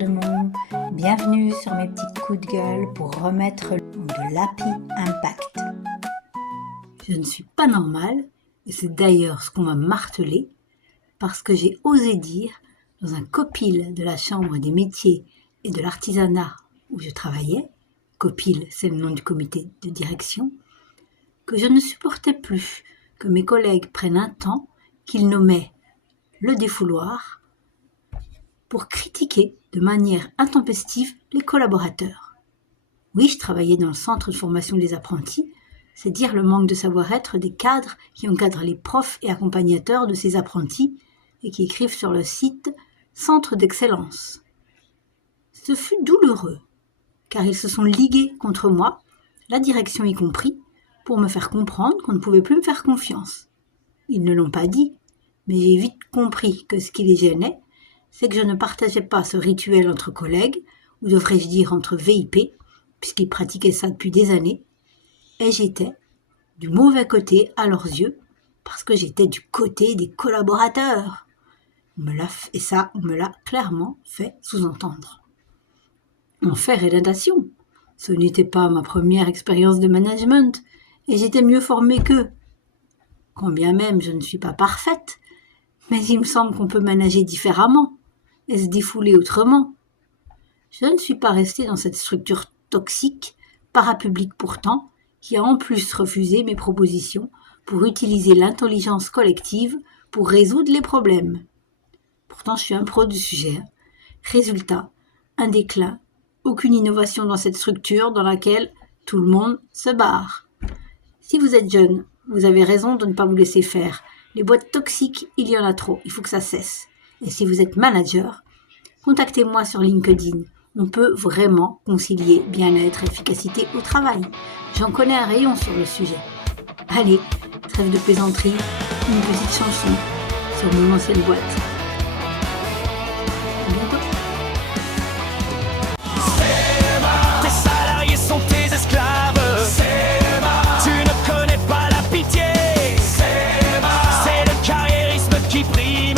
de monde, bienvenue sur mes petits coups de gueule pour remettre de l'Happy Impact. Je ne suis pas normale, et c'est d'ailleurs ce qu'on m'a martelé, parce que j'ai osé dire, dans un copil de la Chambre des métiers et de l'artisanat où je travaillais, copil c'est le nom du comité de direction, que je ne supportais plus que mes collègues prennent un temps qu'ils nommaient le défouloir pour critiquer de manière intempestive les collaborateurs. Oui, je travaillais dans le centre de formation des apprentis, c'est dire le manque de savoir-être des cadres qui encadrent les profs et accompagnateurs de ces apprentis et qui écrivent sur le site « Centre d'excellence ». Ce fut douloureux, car ils se sont ligués contre moi, la direction y compris, pour me faire comprendre qu'on ne pouvait plus me faire confiance. Ils ne l'ont pas dit, mais j'ai vite compris que ce qui les gênait, c'est que je ne partageais pas ce rituel entre collègues, ou devrais-je dire entre VIP, puisqu'ils pratiquaient ça depuis des années, et j'étais du mauvais côté à leurs yeux, parce que j'étais du côté des collaborateurs. On me l'a clairement fait sous-entendre. En faire et natation, ce n'était pas ma première expérience de management, et j'étais mieux formée qu'eux. Quand bien même je ne suis pas parfaite, mais il me semble qu'on peut manager différemment et se défouler autrement. Je ne suis pas restée dans cette structure toxique, parapublique pourtant, qui a en plus refusé mes propositions pour utiliser l'intelligence collective pour résoudre les problèmes. Pourtant, je suis un pro du sujet. Résultat, un déclin, aucune innovation dans cette structure dans laquelle tout le monde se barre. Si vous êtes jeune, vous avez raison de ne pas vous laisser faire. Les boîtes toxiques, il y en a trop, il faut que ça cesse. Et si vous êtes manager, contactez-moi sur LinkedIn. On peut vraiment concilier bien-être et efficacité au travail. J'en connais un rayon sur le sujet. Allez, trêve de plaisanterie, une petite chanson sur mon ancienne boîte. À bientôt. Tes salariés sont tes esclaves. Tu ne connais pas la pitié. C'est le carriérisme qui brille.